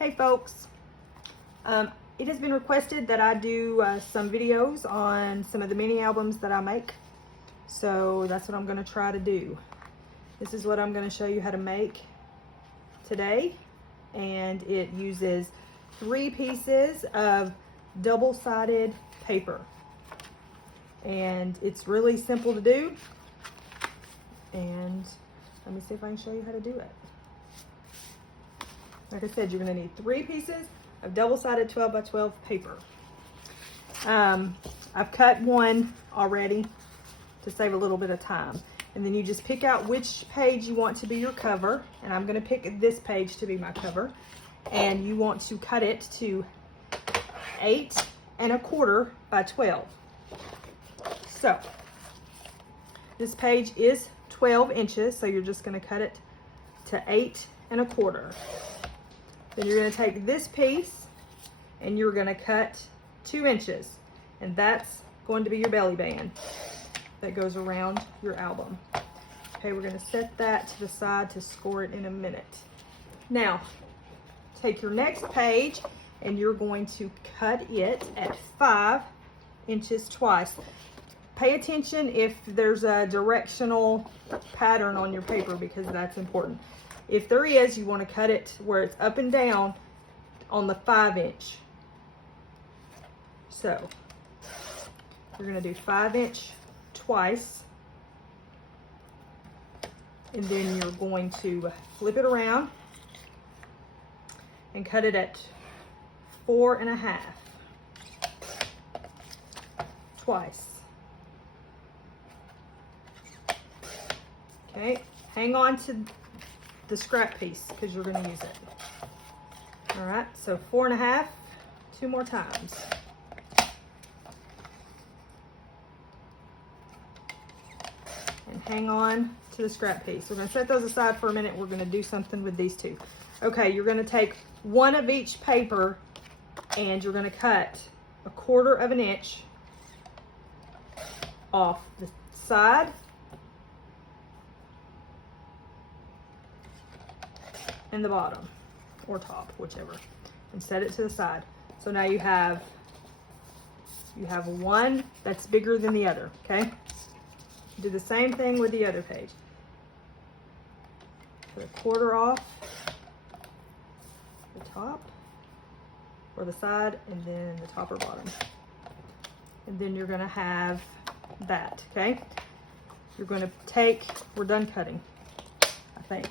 Hey folks, it has been requested that I do some videos on some of the mini albums that I make. So that's what I'm going to try to do. This is what I'm going to show you how to make today. And it uses 3 pieces of double-sided paper. And it's really simple to do. And let me see if I can show you how to do it. Like I said, you're going to need 3 pieces of double-sided 12 by 12 paper. I've cut one already to save a little bit of time. And then you just pick out which page you want to be your cover. And I'm going to pick this page to be my cover. And you want to cut it to 8 1/4 by 12. So this page is 12 inches, so you're just going to cut it to 8 1/4. Then you're going to take this piece and you're going to cut 2 inches, and that's going to be your belly band that goes around your album. Okay, we're going to set that to the side to score it in a minute. Now, take your next page and you're going to cut it at 5 inches twice. Pay attention if there's a directional pattern on your paper, because that's important. If there is, you want to cut it where it's up and down on the 5 inch. So you're going to do 5 inch twice, and then you're going to flip it around and cut it at 4 1/2 twice. Okay, hang on to the scrap piece because you're going to use it. All right, so 4 1/2, 2 more times. And hang on to the scrap piece. We're going to set those aside for a minute. We're going to do something with these two. Okay, you're going to take one of each paper and you're going to cut 1/4 inch off the side and the bottom, or top, whichever, and set it to the side. So now you have one that's bigger than the other. Okay, do the same thing with the other page. Put 1/4 off the top or the side, and then the top or bottom, and then you're going to have that. Okay, you're going to take, we're done cutting, I think.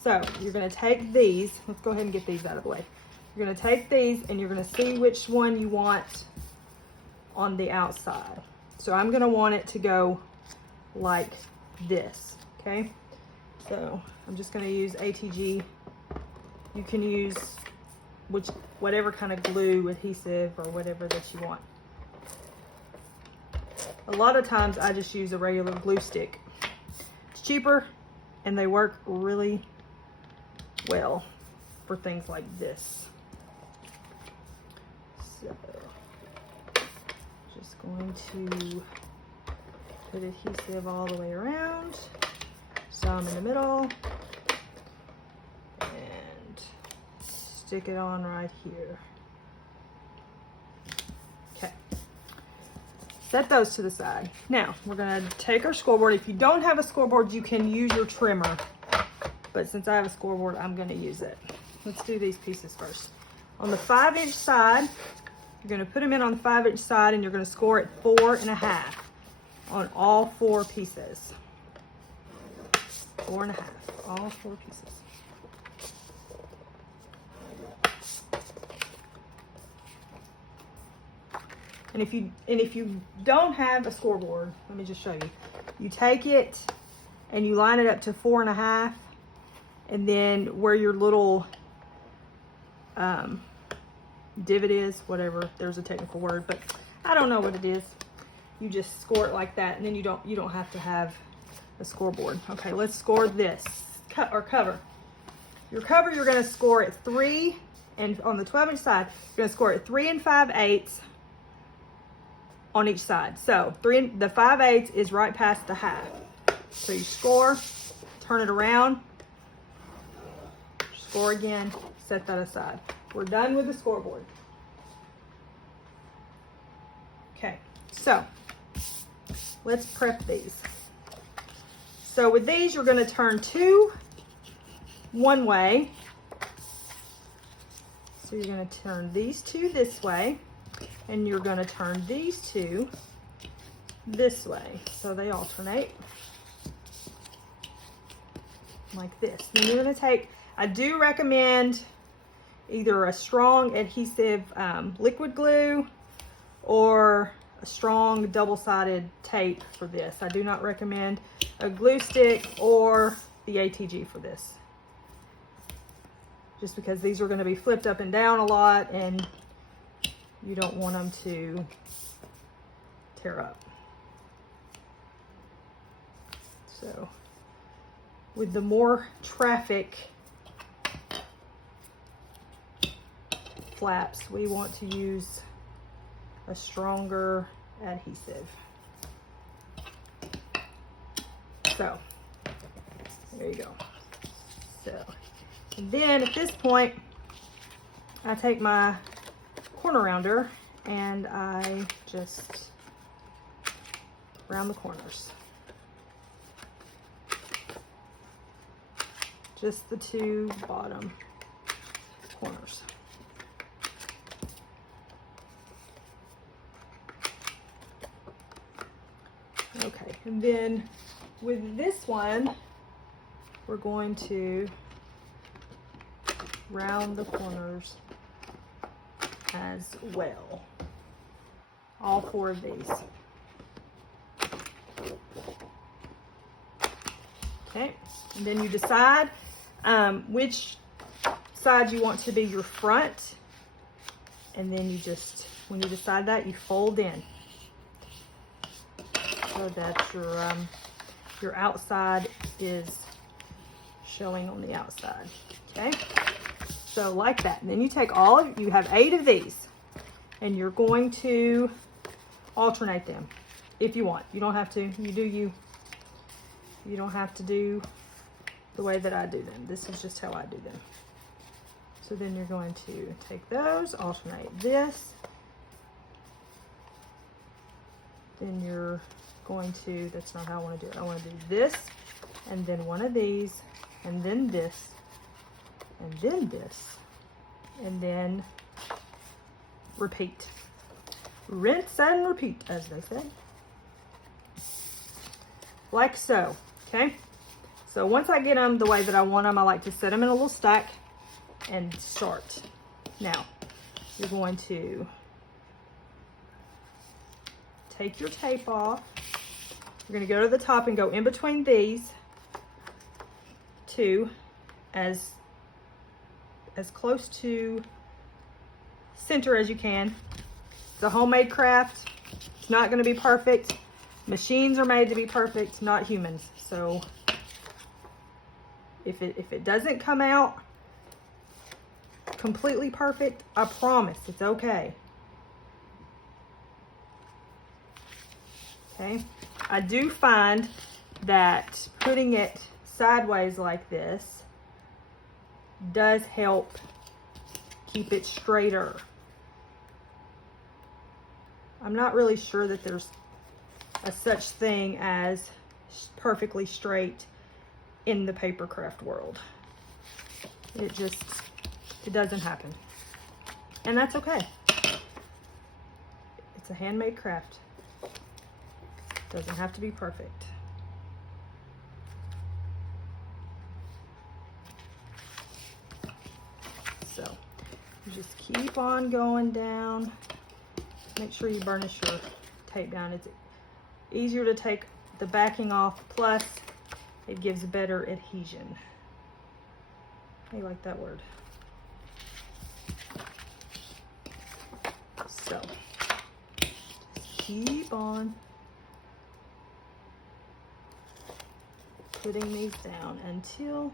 So you're going to take these, let's go ahead and get these out of the way. You're going to take these and you're going to see which one you want on the outside. So I'm going to want it to go like this, okay? So I'm just going to use ATG. You can use whatever kind of glue, adhesive, or whatever that you want. A lot of times I just use a regular glue stick. It's cheaper and they work really well for things like this. So just going to put adhesive all the way around, some in the middle, and stick it on right here. Okay, set those to the side. Now we're going to take our scoreboard. If you don't have a scoreboard, you can use your trimmer. But since I have a scoreboard, I'm going to use it. Let's do these pieces first. On the 5 inch side, you're going to put them in on the 5 inch side, and you're going to score it 4 1/2 on all 4 pieces. 4 1/2, all 4 pieces. And if you don't have a scoreboard, let me just show you. You take it and you line it up to 4 1/2. And then where your little divot is, whatever, there's a technical word, but I don't know what it is. You just score it like that, and then you don't have to have a scoreboard. Okay, let's score this cover. Your cover, you're going to score at 3, and on the 12 inch side, you're going to score at 3 5/8 on each side. So the 5/8 is right past the half. So you score, turn it around, score again, set that aside. We're done with the scoreboard. Okay, so let's prep these. So with these, you're going to turn two one way. So you're going to turn these two this way, and you're going to turn these two this way. So they alternate like this. Then you're going to take, I do recommend either a strong adhesive liquid glue or a strong double-sided tape for this. I do not recommend a glue stick or the ATG for this, just because these are going to be flipped up and down a lot and you don't want them to tear up. So with the more traffic flaps, we want to use a stronger adhesive. So there you go. So, and then at this point, I take my corner rounder and I just round the corners. Just the two bottom corners. Okay, and then with this one, we're going to round the corners as well. All four of these. Okay, and then you decide which side you want to be your front, and then you just, when you decide that, you fold in so that your outside is showing on the outside. Okay, so like that. And then you take all of, you have 8 of these, and you're going to alternate them if you want. You don't have to. You do you. You don't have to do the way that I do them. This is just how I do them. So then you're going to take those, alternate this. Then you're going to, that's not how I want to do it. I want to do this, and then one of these, and then this, and then this, and then repeat. Rinse and repeat, as they say. Like so, okay? So once I get them the way that I want them, I like to set them in a little stack and start. Now, you're going to take your tape off. You're going to go to the top and go in between these two as close to center as you can. It's a homemade craft. It's not going to be perfect. Machines are made to be perfect, not humans. So if it doesn't come out completely perfect, I promise it's okay. Okay, I do find that putting it sideways like this does help keep it straighter. I'm not really sure that there's a such thing as perfectly straight in the paper craft world. It doesn't happen. And that's okay. It's a handmade craft. Doesn't have to be perfect. So you just keep on going down. Make sure you burnish your tape down. It's easier to take the backing off, plus it gives better adhesion. I like that word. So just keep on putting these down until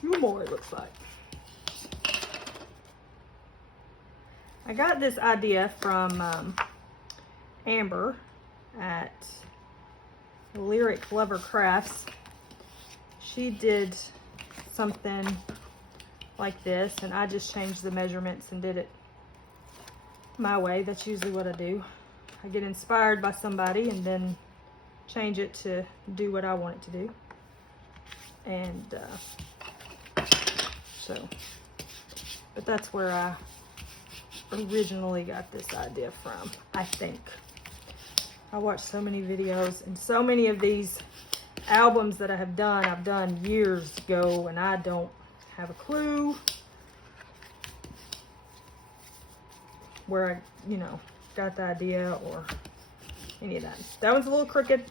two more, it looks like. I got this idea from Amber at Lyric Lover Crafts. She did something like this, and I just changed the measurements and did it my way. That's usually what I do. I get inspired by somebody and then change it to do what I want it to do. And but that's where I originally got this idea from, I think. I watched so many videos, and so many of these albums that I've done years ago, and I don't have a clue where I, you know, got the idea or any of that. That one's a little crooked.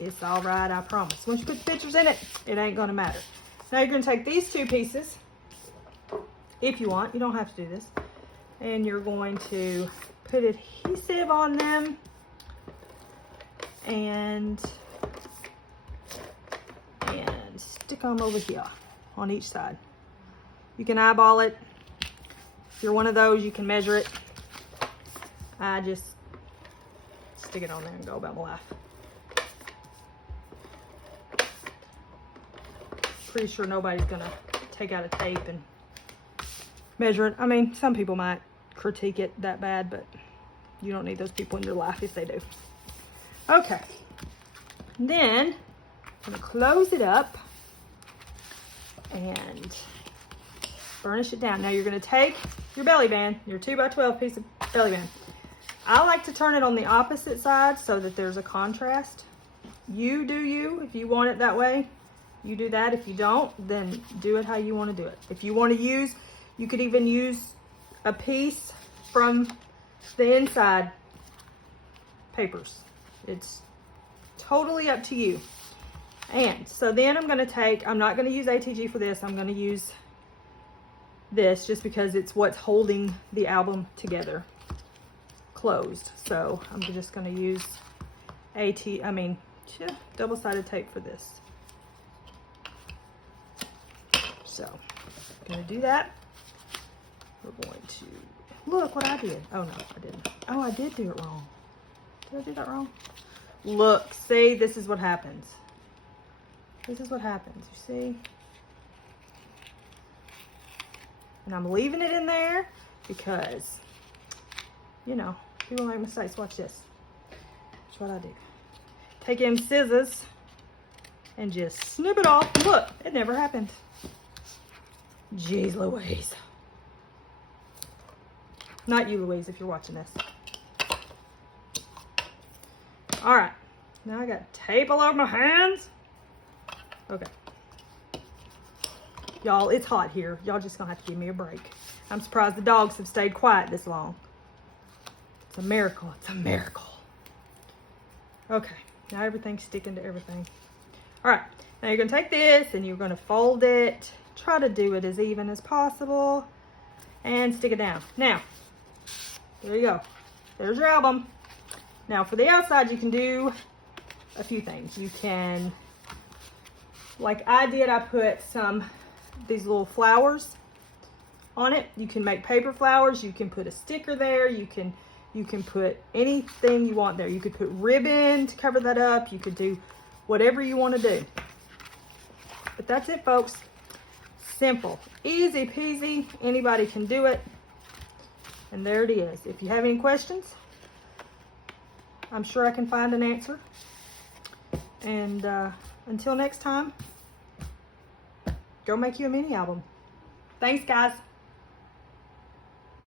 It's all right, I promise. Once you put the pictures in it, it ain't gonna matter. Now you're gonna take these two pieces, if you want. You don't have to do this. And you're going to put adhesive on them and stick them over here on each side. You can eyeball it. If you're one of those, you can measure it. I just stick it on there and go about my life. Pretty sure nobody's gonna take out a tape and measure it. I mean, some people might critique it that bad, but you don't need those people in your life if they do. Okay, then I'm gonna close it up and burnish it down. Now you're gonna take your belly band, your 2x12 piece of belly band. I like to turn it on the opposite side so that there's a contrast. You do you. If you want it that way, you do that. If you don't, then do it how you want to do it. If you want to use, you could even use a piece from the inside papers. It's totally up to you. And so then I'm going to take, I'm not going to use ATG for this. I'm going to use this just because it's what's holding the album together closed. So I'm just going to use double-sided tape for this. So I'm going to do that. We're going to look what I did. Oh no, I didn't. Oh, I did do it wrong. Did I do that wrong? Look, see, this is what happens. This is what happens, you see? And I'm leaving it in there because, you know, people make mistakes. Watch this. That's what I do. Take in scissors and just snip it off. Look, it never happened. Jeez Louise. Not you, Louise, if you're watching this. All right. Now I got tape all over my hands. Okay. Y'all, it's hot here. Y'all just gonna have to give me a break. I'm surprised the dogs have stayed quiet this long. It's a miracle. It's a miracle. Okay. Now everything's sticking to everything. All right. Now you're gonna take this and you're gonna fold it. Try to do it as even as possible and stick it down. Now, there you go. There's your album. Now for the outside, you can do a few things. You can, like I did, I put these little flowers on it. You can make paper flowers. You can put a sticker there. You can put anything you want there. You could put ribbon to cover that up. You could do whatever you want to do. But that's it, folks. Simple, easy peasy, anybody can do it. And there it is. If you have any questions, I'm sure I can find an answer. And until next time, go make you a mini album. Thanks, guys.